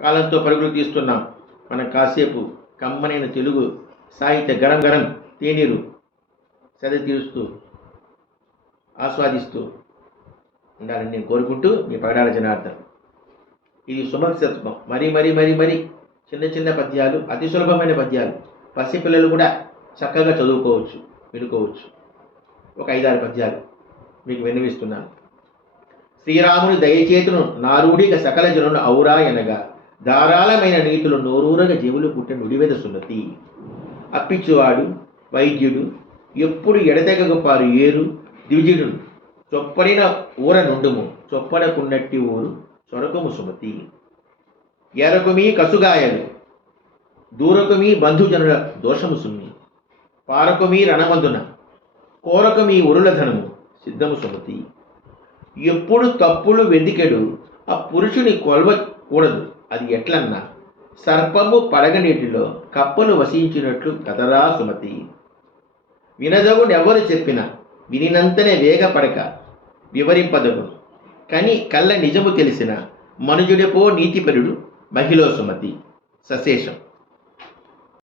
కాలంతో పరుగులు తీస్తున్నాం. మనం కాసేపు కమ్మనైన తెలుగు సాహిత్య గరం గరం తేనీరు సెద తీరుస్తూ ఆస్వాదిస్తూ ఉండాలని నేను కోరుకుంటూ మీ పగడాల జనార్దన్. ఇది సుమక్షత్వం మరీ మరీ మరీ మరీ చిన్న చిన్న పద్యాలు అతి సులభమైన పద్యాలు. పసిపిల్లలు కూడా చక్కగా చదువుకోవచ్చు వినుకోవచ్చు. ఒక ఐదారు పద్యాలు మీకు విన్నవిస్తున్నాను. శ్రీరాముని దయచేతును నారుడిగ సకల జనులు ఔరా ఎనగా. ధారాళమైన నీతులు నోరూరగ జీవులు పుట్టిన నుడివెద సున్నతి. అప్పిచ్చువాడు వైద్యుడు ఎప్పుడు ఎడతెగకు పారు ఏరు ద్విజుడు చొప్పడిన ఊర నుండుము చొప్పడకున్నట్టి ఊరు చొరకము సుమతి. ఎరకుమీ కసుగాయలు దూరకుమీ బంధుజనుల దోషము సుమ్మి. పారకుమీ రణమందున కోరకు మీ ఉరులధనము సిద్ధము సుమతి. ఎప్పుడు తప్పులు వెదికెడు ఆ పురుషుని కొలవకూడదు అది ఎట్లన్నా? సర్పము పడగనీటిలో కప్పలు వసించినట్లు కదరా సుమతి. వినదగునెవరు చెప్పినా వినినంతనే వేగపడక వివరింపదగు. కని కళ్ళ నిజము తెలిసిన మనుజుడెపో నీతిపరుడు మహిళ సుమతి. సశేషం.